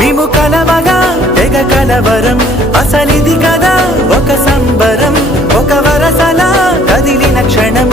మేము కలవగా తెగ కలవరం అసలిది కదా ఒక సంబరం ఒక వరసలా కదిలిన క్షణం